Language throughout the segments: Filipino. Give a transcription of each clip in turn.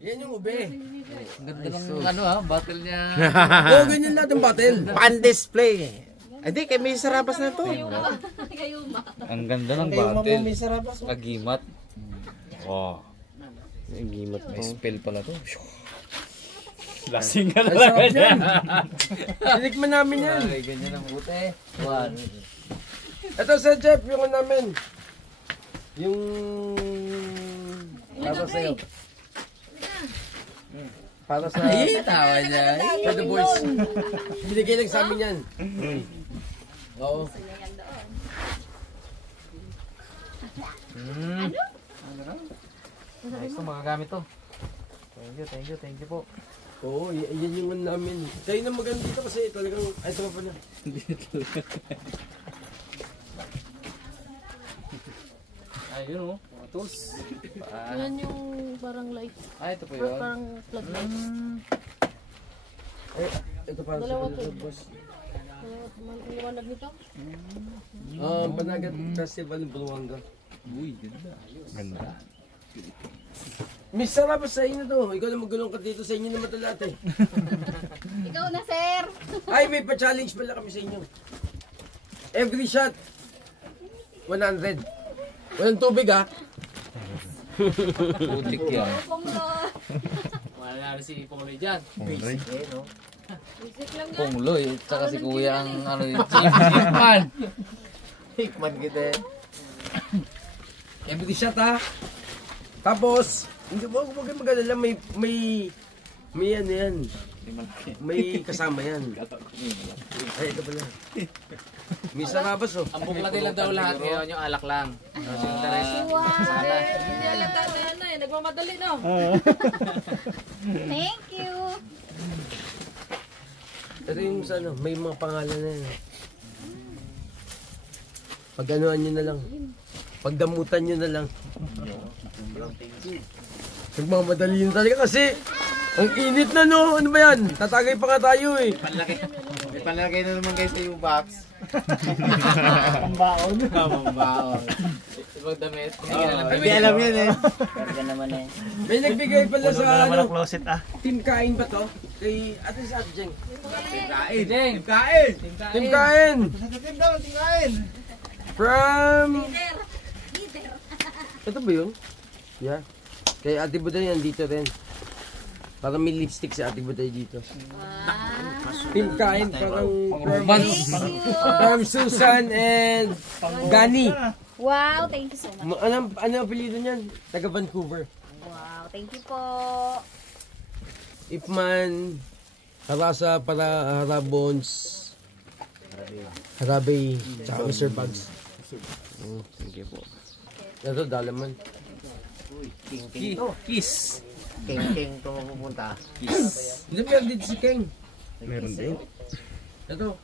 Yan yung ube. Ganda ng ano ha, battle niya. Oo, ganyan lahat ang battle. Pan-display. Hindi, kay may sarabas na to. Ang ganda ng battle. Agimat. Wow. Agimat May to. spell pala to. Lasing ka Ay, talaga sarap yan. dyan. Tinikman namin yan. Ay, ganyan ang buti. One. Ito sa Jeff, yung ano namin. Yung... Para sa'yo. Para sa... Ay, tawa niya. For the boys. Binigay lang sa amin yan. Oo. Nice to, magagamit to. Thank you po. Oo, yan yung ano namin. Kayo na maganda dito kasi talagang... Ay, ito pa na. Ayun o, mga tools. Yan yung parang light. Ito po yun. Parang floodlight. Eh, ito para sa Dalawa for po. the boys. Liwanag nito? Panagat Festival ng Buluanga. Uy, ganda. Ganda. Miss, sarap sa inyo to. Ikaw na magulong ka dito, sa inyo naman ito lahat eh. Ikaw na, sir! Ay, may pa-challenge pala kami sa inyo. Every shot, 100. Walang tubig ha. Putik yan. Wala na si Pongloy dyan. Pongloy. Music lang yan. Pongloy, tsaka si kuya ang ano yun. Hikman. Hikman kita eh. Every shot ha. Tapos, hindi mo huwag kayong mag-alala, may ano yan. May kasama yan. Ay, ito pala. May sarabas oh. Ang buklate lang daw lahat ngayon, yung alak lang. Yung the rest, sana. Hindi alam tayo na yan eh. Nagmamadali no? Thank you! Ito yung sa ano, may mga pangalan na yan. Pag-anuhan nyo na lang. Pagdamutan nyo na lang. Nagmamadali yun talaga kasi ang init na no. Ano ba yan? Tatagay pa nga tayo eh. May panlagay na naman guys sa yung box. Pambaon. Pambaon. Ibang damit. Hindi alam yan eh. May nagbigay pala sa ano. closet ah. Team Kain ba to? Kay Ate si Ate Jeng. Jeng. Team Kain! Team Kain. From... Ito ba yun? Yeah. Kay Ate Buday yan dito rin. Parang may lipstick si Ate Buday dito. Team Kain parang from Susan and Gani. Wow, thank you so much. Ano apelyido niyan? Taga Vancouver. Wow, thank you po. Ipman, Harasa para Harabons, Harabe, tsaka Mr. Bugs. Thank you po. Ito, Dalaman. King to. Kiss. King to pupunta. Hindi ba dito si King? Meron din. Ito.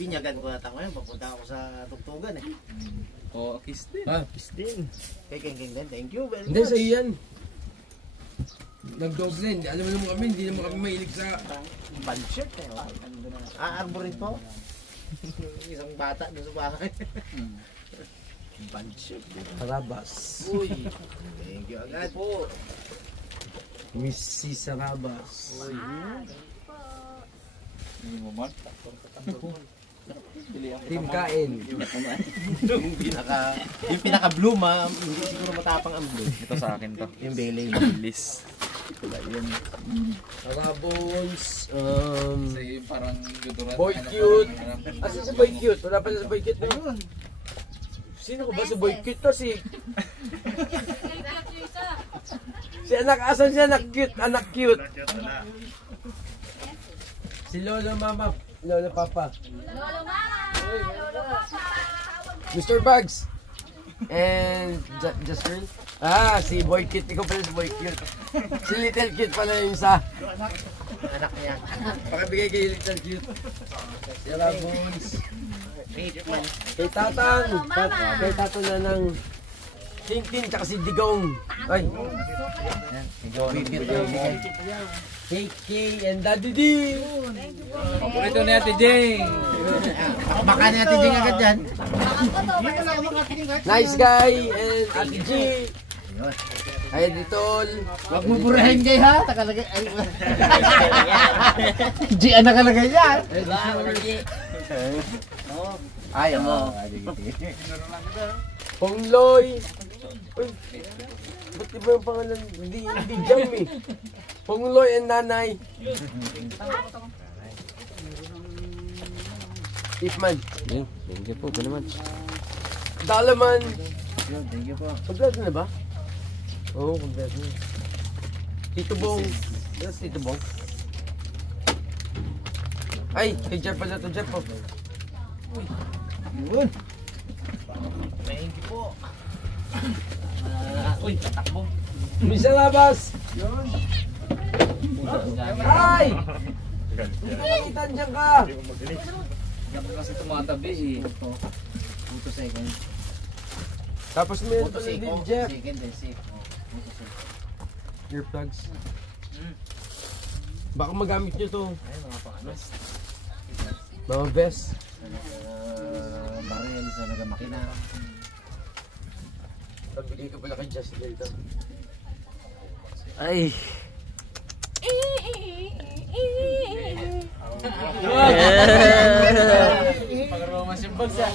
Binyagan ko na tayo ngayon. Papunta ako sa tugtugan eh. Oh, kiss din. Ah, Kay King din. Thank you very hindi much. sa iyan. Nagdoble. Alam mo naman kami, hindi naman kami mahilig sa... Band-shirt eh. Arborin po. Isang bata doon sa bahay. Band-shirt. Harabas. Uy. Thank you agad po. Mrs. Harabas. Team Kain. Yung pinaka-blue hindi siguro matapang ang blue. Ito sa akin to. Yung Bailey. Bilis. Harabons. Kasi parang guturan. Boy Cute. Asan si Boy Cute? Wala pala si Boy Cute na yun. Sino ko ba si Boy Cute to? Si anak, asan si anak cute? Anak cute. Si Lolo Mama, Lolo Papa. Lolo Mama! Lolo Papa! Mr. Bugs. And Justin. Si Boy Cute. Ikaw pala si Boy Cute. Si Little Cute pala yung isa. Anak niya. Pakibigay kay Little Cute. Si Rabons. Kay Tatang. Kay Tatang na ng Tintin tsaka si Digong. Ay. KK and Daddy D. Paborito ni Ate Jeng. Baka natin din agad dyan. Nice guy and Ate G. Ay, ditol. Huwag mo burahin kayo ha. Nakalagay. Ay, G ang nakalagay yan. Ay, oo. Pongloy. Uy, ba't iba yung pangalan? Hindi jam eh. Pongloy and nanay. Ifman. Thank you po, ba naman? Dalaman. Thank you po. Kompleto na ba? Oo, kompleto na. Tito Bong. Yes, Tito Bong. Ay, kay Jeff pala to, Jeff po. Yun. Thank you po. Uy, tatakbo. Misa labas. Ay! Hindi ko makita dyan ka. Dapat kasi tumatabi eh. Puto second. Tapos meron Puto pala din, second. Jeff. Second and safe. Puto second. Earplugs. Baka magamit nyo to. Ay, mga pakanos. Mga vest. Barrel sa nagamakina. Pabigay ko pala kay Justin dito. Ay! Pag-roman yung bagsa.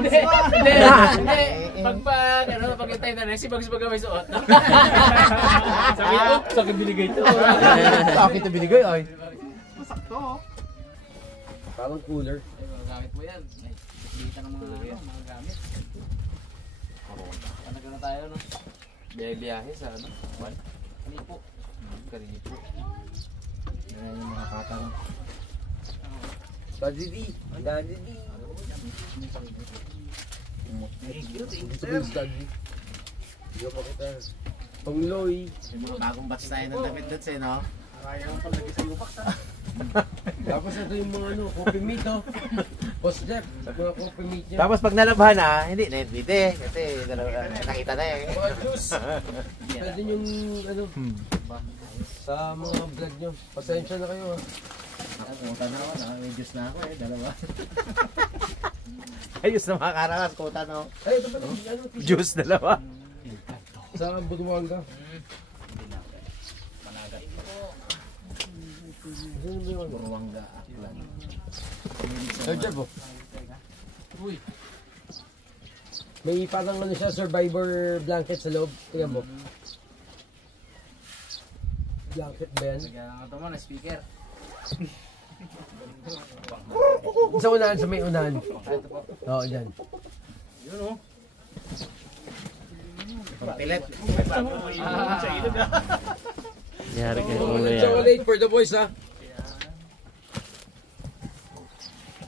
Hindi. Pag itay na rin, si Bags baga may suot. Sabi ko, sa akin binigay ito. Sa akin ito binigay ay. Parang cooler. Gamit mo yan. Kita ng mga gamit. Ano na tayo, no? Biyahe sa ano? Kanipo. Kanipo. Yan yung mga patang. Daddy D. Daddy D. Gusto ko yung Daddy. Hindi ko makita. Pangloy. Yung mga bagong batch tayo ng damit doon sa'yo, no? Tapos ito yung mga ano, coffee meat oh. Boss Jeff, mga coffee meat niya. Tapos pag nalabhan na, hindi na edit kasi nakita na eh. Mga juice. Pwede yung ano, sa mga vlog nyo. Pasensya na kayo ah. Ako, kuta na ako, naka-reduce na ako eh, dalawa. Ayos na mga karakas, kuta na ako. Ay, ito pala, ano, Juice dalawa. sa Buduanga. Sino ba yung ano? Buruanga, aklan. Ay, Jeff oh. Uy. May parang ano siya, survivor blanket sa loob. Tingnan mo. Blanket ba yan? Lagyan lang ito mo na speaker. Sa unahan, sa may unahan. Oo, dyan. Yun oh. Pilit. Yari kayo Oh, po yan. chocolate for the boys ha.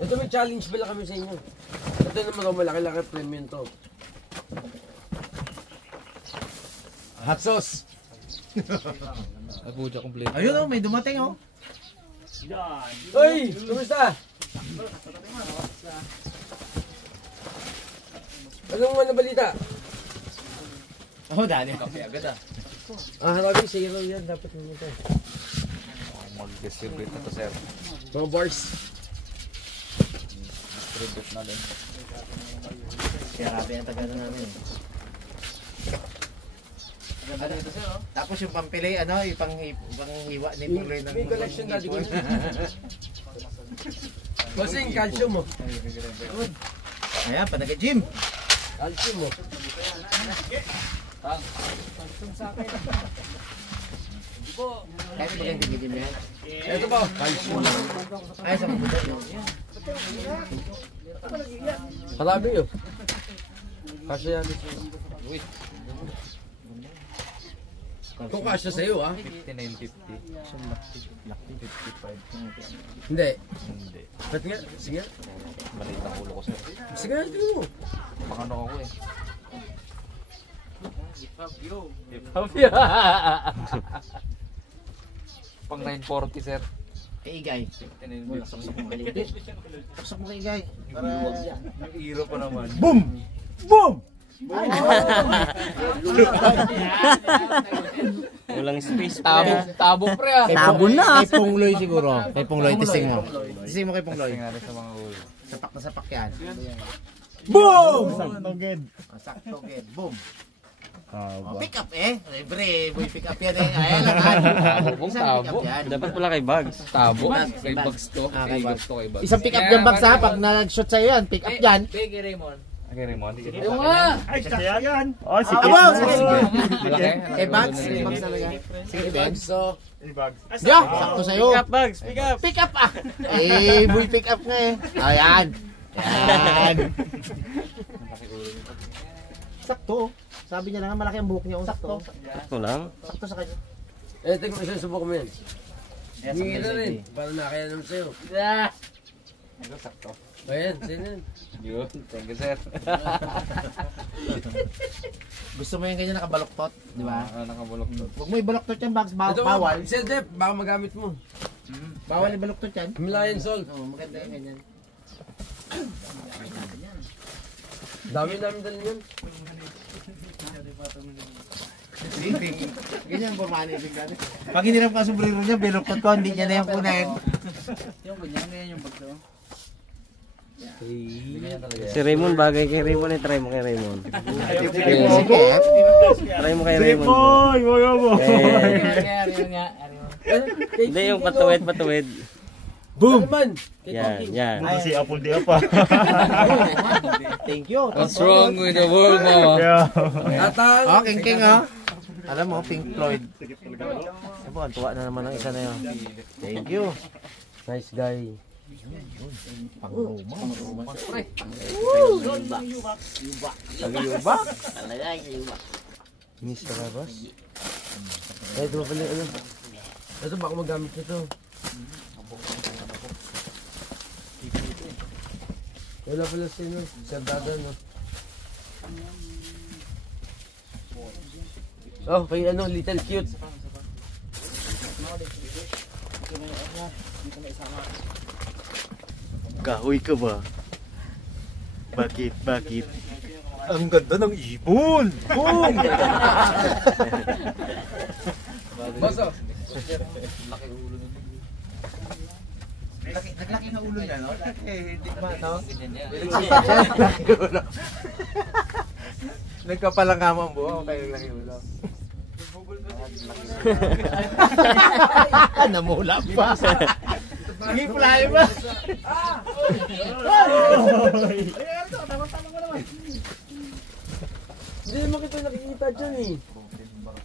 Ito may challenge pala kami sa inyo. Ito naman oh, malaki-laki premium to. Hot sauce. Abuja complete. Ayun oh, may dumating oh. Hoy! Kumusta? Anong ano balita? Oh, dali. Kape agad ah. Harapin zero yan. Dapat mo ito. Mag-distribute na to sir. Mga bars. Distribute na din. Kaya rabi ang taga na namin. Ganda dito sir oh. Tapos yung pampili, ano, ipanghiwa ni Puloy ng... May collection na dito. Kasi yung calcium mo. Ayan, panaga-gym. Calcium mo. Kahit ba kayong tigil yan? Ito pa. Calcium. Ay, sa mabuto. Marami yun. Kasi yan. Kung kasya sa'yo ah. 59.50. 55. Hindi. Hindi. Ba't nga? Sige. Maliit ang ulo ko sir. Sige nga, tingnan mo. Makano ako eh. Pang 940 sir. Eh, Igay. Wala, saksak mo kay Igay. Saksak mo kay Igay. Para... Yung iro pa naman. Boom! Boom! Walang space pa. Tabo pre ah. Tabo na! Kay Pungloy siguro. Kay Pungloy, tising mo. Tising mo kay Pungloy. Tingnan sa mga ulo. Sapak na sapak yan. Boom! Sakto, gid. Boom. Taba. Pick up eh. Libre, boy pick up yan eh. Ayan lang ha. Isang pick up yan. Dapat pala kay Bugs. Tabo. Kay Bugs to. Ah, kay Bugs. to kay Bugs. Isang pick up yan, Bags ha. Pag nag-shoot sa'yo yan, pick up yan. Kay Raymond. Okay, Raymond. Yung nga. Ay, sakya yan. Oh, sige. Abo! Sige. Malaki. Kay Bags. Kay Bags talaga. Sige, Bags. So, Bugs. yeah, sakto sa'yo. Pick up, Bugs. Pick up. Pick up ah. Eh, boy pick up nga eh. Ayan. Yan. Sakto. Sabi niya na nga malaki ang buhok niya. Sakto. Ito lang. Sakto sa kanya. Eh, tingnan mo, susubok mo yan. Hindi na rin. Para nakaya naman sa'yo. Ito sakto. Ayan, sino yan? Yun. Thank you, sir. Gusto mo yung ganyan nakabaloktot, di ba? Nakabulok to. Huwag mo ibaloktot yan, Bags. Ito, Bawal. Sir Jeff, baka magamit mo. Bawal ibaloktot yan. Himalayan salt. Oo, maganda yung ganyan. Dami namin dali yan. Ganyan ang pamani. Pag hiniram ka sombrero niya, baloktot ko, hindi niya na yung kunin. Yung ganyan, ganyan yung Bugs to. Si Raymond, bagay kay Raymond. Try mo kay Raymond. Sige. Try mo kay Raymond. Boy, boy, boy. Ariyo nga. Hindi, yung patuwid. Boom! Man! Yan, yan. Buto si Apple di apa. Thank you. What's wrong with the world, mama? Yeah. Tatang! Oh, king oh. Alam mo, Pink Floyd. Abo, ang tuwa na naman ang isa na yun. Thank you. Nice guy. Yuba. Miss ka ba, boss? Eh, ito ba pala ano? Ito, baka magamit nito. Wala pala sino. Sir Dada, no? Oh, kay ano, little cute. Kahoy ka ba? Bakit? Ang ganda ng ibon! Boom! Boss, oh. Naglaki ng ulo niya, no? Hindi ba, no? Nagkapalangama ang buho, kaya naglaki ulo. Namula pa. Sige, pulahin ba? Hindi naman kita nakikita dyan eh.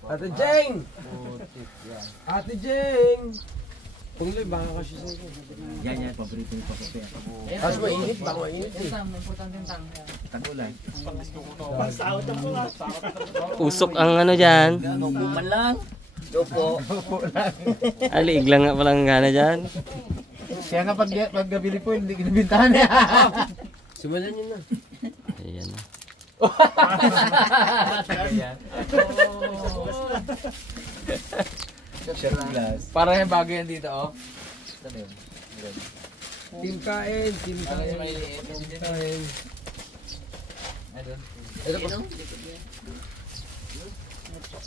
Ate Jeng! Ate Jeng! Pungloy, baka kasi sa'yo. Yan, paborito yung pakote. Kasi mainit, baka mainit eh. Tagulan. Usok ang ano dyan. Buman lang. Dopo. Aliig lang nga palang gana dyan. Kaya nga pag gabili po, hindi kinabintahan niya. Simulan nyo na. Ayan na. Para yung bago yan dito, oh. Team kain, team kain. Team kain. Ito pa.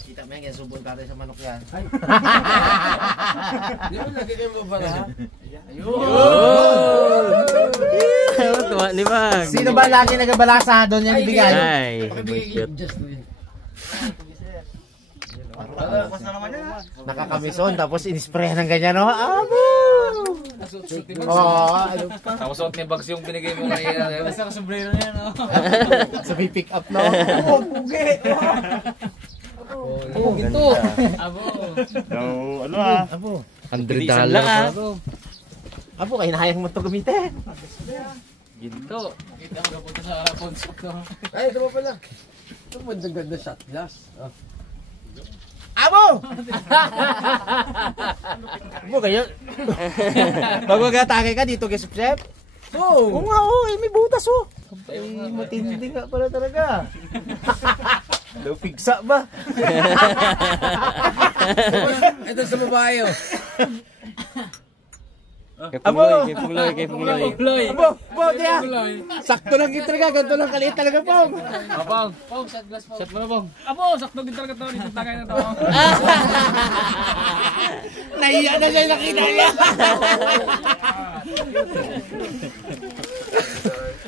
Kita mo yan, subol ka rin sa manok yan. Di ba lagi kayo mabara ha? Tuwa ni Bag. Sino ba lagi nagabalasa doon yung bigay? Ay, Pakibigay just do it. Nakakamisyon, tapos in-spray ng ganyan, no? Abo! Oo, ano pa? Tapos suot ni Bugs yung binigay mo kanina. Basta ka sombrero niya, no? Sabi pick up, no? Oo, pugi! Oh, ginto. Abo. So, ano ah? Abo. $100 lang ah. Abo, kayo nahayang mo ito gamitin. Ginto. Kita ko punta sa pawn shop, no? Ay, ito pa pala. Ito magandang shot glass. Oh. Abo! Abo, kayo. Pag mag-atake ka dito, guys, Chef. Oo nga, may butas, oh. Ay, matindi nga pala talaga. Daw pigsa ba? Ito sa babae, oh. Kay Pungloy. Ploy. Abo, diya. Sakto lang ito talaga, ganito lang kaliit talaga, Pong. Abang. Pong, shot glass po. Shot mo na, Pong. Abo, sakto din talaga to. Dito tagay na to. Nahiya na siya, nakita niya.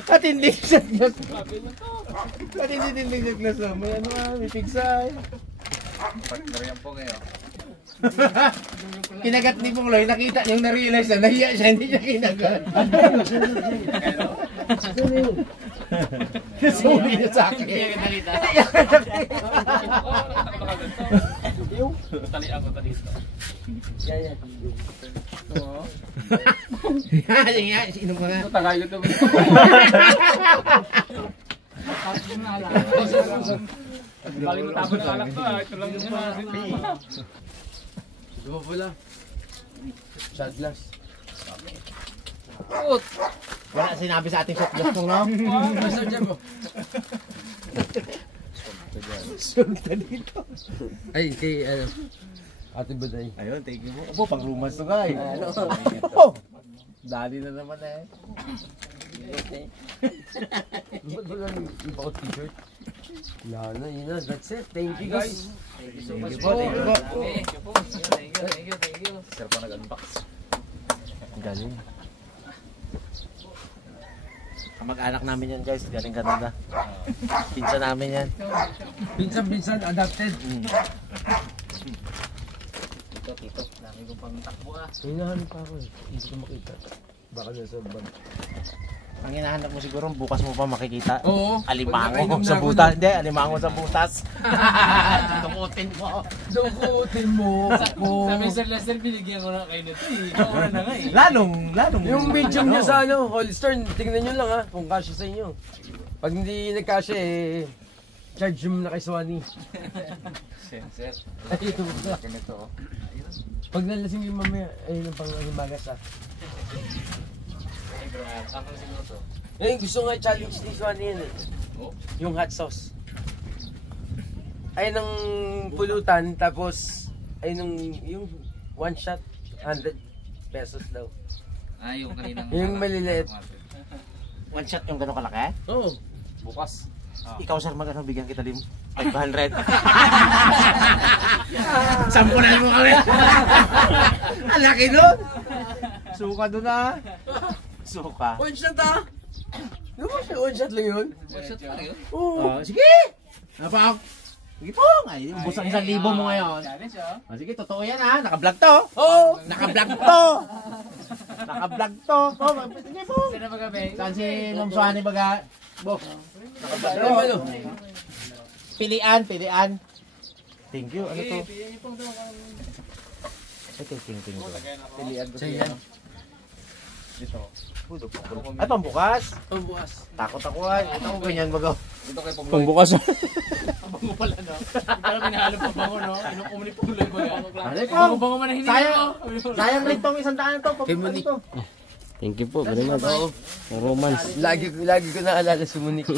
At hindi sa Diyos. At hindi tindig na sa may ano may pigsay. Pagkariyan po ngayon. Kinagat ni Pungloy, nakita niyang na-realize na nahiya siya, hindi niya kinagat. Nasuli niya sa akin. Nakita. Talian ko dito. Yan. Yan, inom ka nga. Tagay ko to. Balik mo tapon na alak to. Ito lang yung mga. Diba pala? Shot glass. Wala sinabi sa ating shot glass nung no? Basta dyan mo. Sulta dito. Ay, kay ano. Ate Buday. Ayun, thank you po. Abo, pang rumas to guys. Oh, dali na naman eh. Ba't wala yung iba ko t-shirt? Wala na, yun na. That's it. Thank you guys. Thank you po, thank you po. Thank you. Sir pa nag-unbox. Ang galing. Kamag-anak namin yan guys, galing Canada. Pinsa namin yan. Pinsan, adapted. Tito. Dami kong pang takbo ah. Hinahanap pa ako eh. Hindi ko makita. Baka nasa bag. Ang hinahanap mo siguro, bukas mo pa makikita. Oo. Alimango sa butas. Hindi, alimango sa butas. Dukutin mo. Dukutin mo ako. Sabi Sir Lester, binigyan ko na kayo nito eh. Naura na nga eh. Lalong. Yung medium nyo sa ano, Holstern, tingnan nyo lang ha, kung kasya sa inyo. Pag hindi nagkasya eh, charge mo na kay Swanee. Sir. Ay, ito ba? Ganito. Pag nalasing yung mamaya, ayun ang pang-himagas ha. Ay bro, ako siguro to. Eh, gusto nga challenge ni Swanee yan eh. Oh? Yung hot sauce. Ay ng pulutan, tapos ay nung yung one shot, 100 pesos daw. Ah, yung kaninang... Yung maliliit. One shot yung gano'ng kalaki? Oo. Bukas. Ikaw sir, magano bigyan kita lim? 500. Sampunan mo kami. Ang laki nun. Suka doon ah. Suka. One shot ah! Ano ba siya? One shot lang yun? Shot pa kayo? Oo. Oh, sige. Napaka. Sige po. Ay, busang 1,000 mo ngayon. Challenge ah. Oh, sige, totoo yan ha. Naka-vlog to. Oo! Naka-vlog to. Naka-vlog to. Oh, sige po. Saan na magabi? Saan si Ma'am Suhani baga? Bo. Ano ba ano? Pilian. Thank you. Ano to? Ito, thank you. Pilihan ko Siya yan. Dito. Ay, pambukas. Ang bukas. Takot ako ay. Ito ko ganyan baga. Dito kay Pablo. Pangbukas. Ang bango pala no. Pero minahalo pa bango no. Inong umuli Pablo ba yan? Ano po? Bango bango man hindi. Sayang rin itong 100 to. Kay Monique. Ito. Thank you po, very much. Romance. Lagi ko naalala si Monique.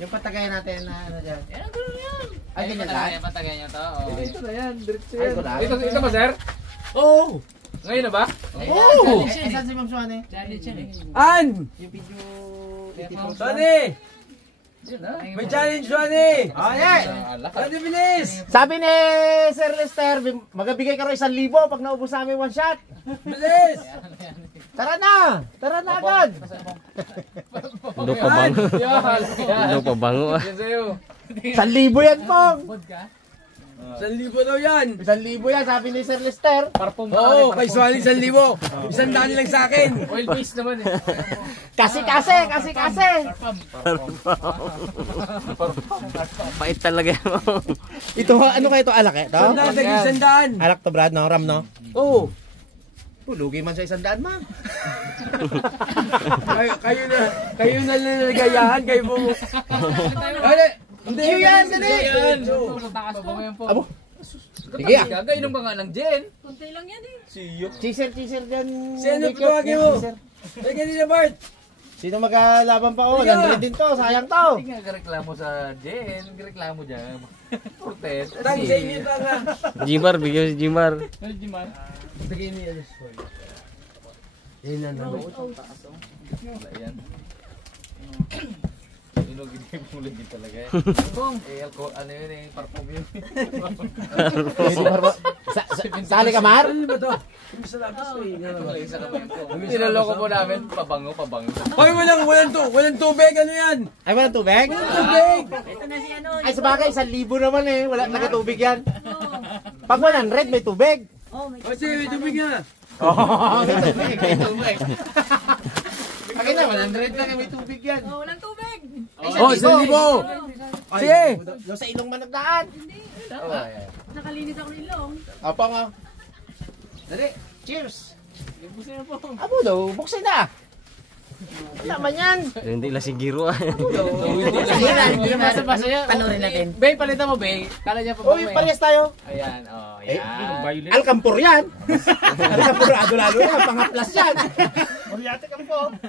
Yung patagayan natin na ano dyan. Yan ang gulo yan. Ay, ganyan lang? Patagay niya to. oh. Ito na yan, diretso Ay, yan. ko lang. Ito ba sir? Oo! Ngayon na ba? Oh! Ay, saan si Ma'am Suhani? Challenge yan eh. An! Yung video... Swanee! Yun ah. May challenge, Swanee! Oh, yeah! Alak. Ano bilis? Sabi ni Sir Lester, magabigay ka rin 1,000 pag naubos namin one shot. Bilis! Tara na! Tara na agad! Ano pa bango? Ano pa bango ah? Yan sa'yo. 1,000 yan, Pong! 1,000 daw yan! 1,000 yan, sabi ni Sir Lester. Parfum Oo, kay Swanee 1,000. 100 lang sa akin. Oil base naman eh. Kasi! Pait talaga yun. Ito, ano kayo ito? Alak ito? Naging 100. Alak to, Brad, no? Ram, no? Oo. Lugi man sa 100, ma. Kayo na nalagayahan, kayo po. Hindi yan, dali! Bango yan po. Abo. Sige, ah. Gagainom ka nga ng gin. Kunti lang yan eh. Cheeser dyan. Sino Bicop. tawagin mo? Cheeser. Ay, kanina Bart. Sino maglaban pa? Oh, Sige. 100 din to. Sayang to. Hindi nga reklamo sa gin. Reklamo dyan. Protest. Tang sa inyo lang ha. Jimar, bigyan si Jimar. Ano Jiman? Tagay ni Alice Boy. Yan na naman. Wala yan. Log hindi mo lagi talaga eh. Eh, alcohol, ano yun eh, parfum yun. Sali ka, Mar? Ano ba to? Yung sa labas eh. Isa ka ba yun po? Niloloko po namin, pabango. Hoy, walang tubig, ano yan? Ay, walang tubig? Tubig! Ito na si ano. Ay, sabagay, 1,000 naman eh. Wala taga-tubig yan. Pag 100, may tubig. Oh, may O sige, may tubig nga. Oo, may tubig. Bakit na, 100 lang may tubig yan. Oh, walang tubig. Oh, 1,000. Sige. Doon sa ilong man nagdaan. Nakalinis ako ng ilong. Apa nga. Dali, cheers. Abo daw, buksin na. Wala man yan. Hindi lang sigiro ah. Hindi na basa-basa yan. Panorin natin. Bay, palitan mo, Bay. Kala niya pabango Uy, eh. parehas tayo. Ayan, oh, Eh, yan. Alcampur yan. Alcampurado lalo yan, pangaplas yan.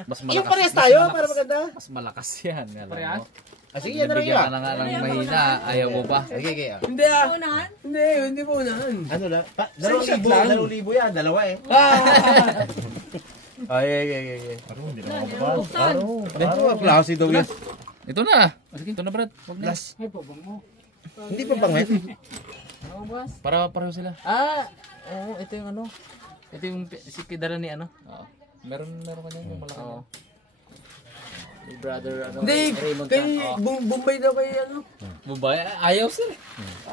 Mas Yung parehas tayo, para maganda. Mas malakas yan. Parehas? Ah, sige, yan na lang Bigyan ka yun. na nga ng mahina, ayaw mo pa. Okay, okay. Hindi ah. Unahan? Hindi po unahan. Ano lang? Shot lang. 2,000 yan, dalawa eh. Ay, Buksan. klase daw yan. Ito na. Sige, ito na, Brad. Huwag na. Hindi pa bangit. Para pareho sila. Oo, ito yung ano. Ito yung si kidala ni ano. Oo. Meron ka niyan yung malaki niya. Ni brother ano. Hindi, Raymond kay Tan. Oo. Bombay daw kay ano. Bubay, ayaw sila.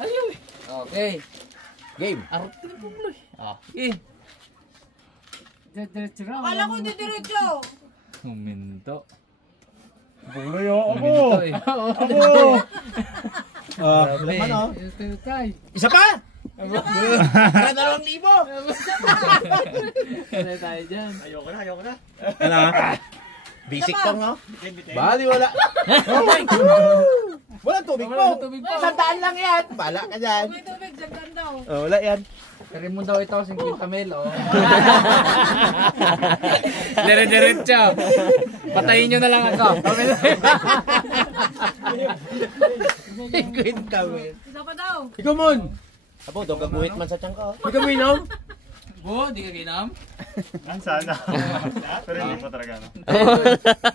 Ayaw eh. Okay. Game. Arte ng pumloy. Okay. Akala ko didiretso. Huminto. Buloy ako. Huminto eh. Laman oh. Isa pa? Para 2,000. Ano tayo dyan? Ayoko na. Ano? Basic pang no? Bali wala. Walang tubig po. Tubig po. 100 lang yan. Bala ka dyan. May tubig, dagdan daw. Oh, wala yan. Karin mo daw ito, 50 mil, oh. Dire-diretso. Patayin nyo na lang ako. Queen kami. Isa pa daw. Ikaw mon. Apo, daw gaguhit man sa tiyan ko. Ikaw mo inom? Bo, di ka ginam? Sana. Pero hindi pa talaga. No?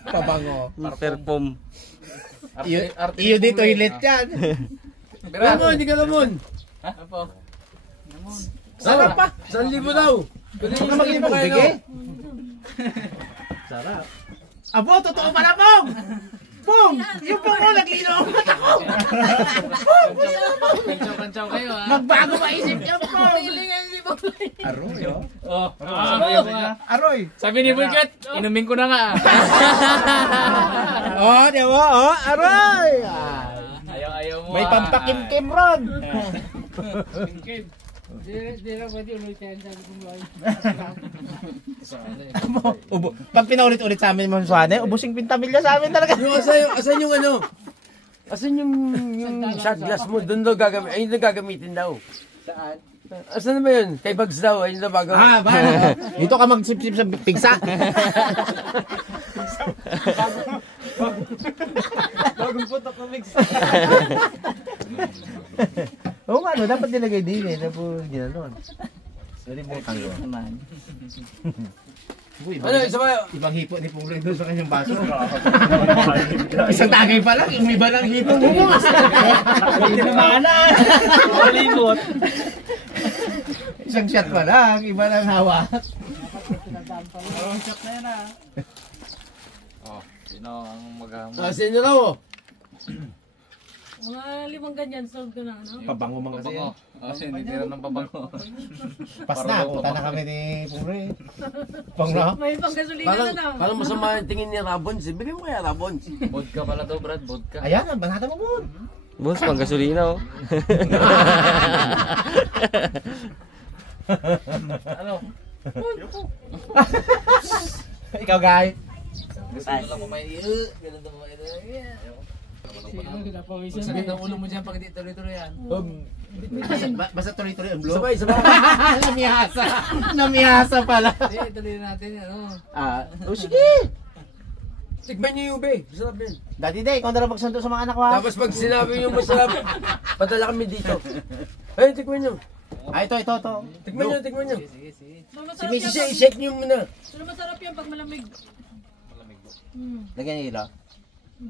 Pabango. Perform. Iyo dito toilet yan. Ikaw mon, hindi ka lamon. Apo. Sarap pa. 1,000 daw. Huwag ka maging tubig eh. Sarap. Apo, totoo pala Pong! Pong! Yung Pong mo, naglino ang mata ko! Kanchaw kayo, ha? Magbago maisip niya, Pong! Pilingan si Boy. Aroy, oh. Oh, Aroy! sabi ni Bulgat, inumin ko na nga. Oh, di ba? Oh, aroy! Ayaw mo. May pampakim-kim ron! Pag pinaulit-ulit sa amin mga suwane, ubusing pintamilya sa amin talaga. Yung asan yung ano? Asan yung shot glass mo? Doon daw gagamitin. Ayun daw gagamitin daw. Saan? Asan na ba yun? Kay Bugs daw. Ayun daw bago. Ah, ba? Dito ka magsip-sip sa pigsa. Bagong putok ko mix. Oo nga, no, dapat nilagay din eh. Dapat ginanon. Sorry mo tango. Ano, isa ba? Ibang hipo ni Pungloy doon sa kanyang baso. Isang tagay pa lang, yung iba lang hipo mo mo. Tinamanan! Malimot. Isang shot pa lang, iba lang hawak. Shot na yan, ha? Oh, sino ang maghamon? Sino raw? Mga 5 ganyan, sold ko na, ano? Pabango man kasi yan. Kasi hindi tira ng pabango. Pas na, punta na kami ni Pungloy. Panglo? May panggasolina na daw. Parang masama yung tingin ni Rabons. Bigyan mo kaya Rabons. Vodka pala to, Brad, vodka. Ayan, banata mo po. Boss, pang gasolina oh. Ano? Ikaw, guy. Gusto mo lang kumain. Ganun daw kumain. Sakit ang ulo mo dyan pag hindi tuloy-tuloy yan. Basta tuloy-tuloy ang blow. Sabay. Namihasa. Namihasa pala. Hindi, tuloy natin yan. Oh, sige. Tikman niyo yung ube. Masarap yun. Daddy Day, ikaw na lang magsundo sa mga anak ko ha. Tapos pag sinabi yung masarap, padala kami dito. Ay, tikman niyo. Ay, ito. Tikman niyo. Mas Si masarap Mrs. yan. i-shake niyo muna. Mas masarap yan pag malamig. Lagyan niyo ilo.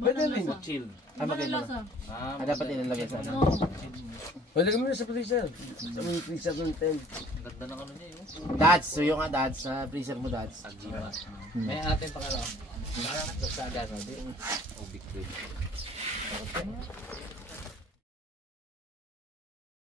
Pwede rin. Chill. Ah, maganda. Malasa. Dapat ilalagay sa ano. Oo. Wala kami na sa freezer. Sa mga freezer ng tent. Ganda ng ano niya yun. Dads, so yung dads, sa freezer mo dads. Ajiba. May atin pangalawa. Sa agas. Oh, big deal.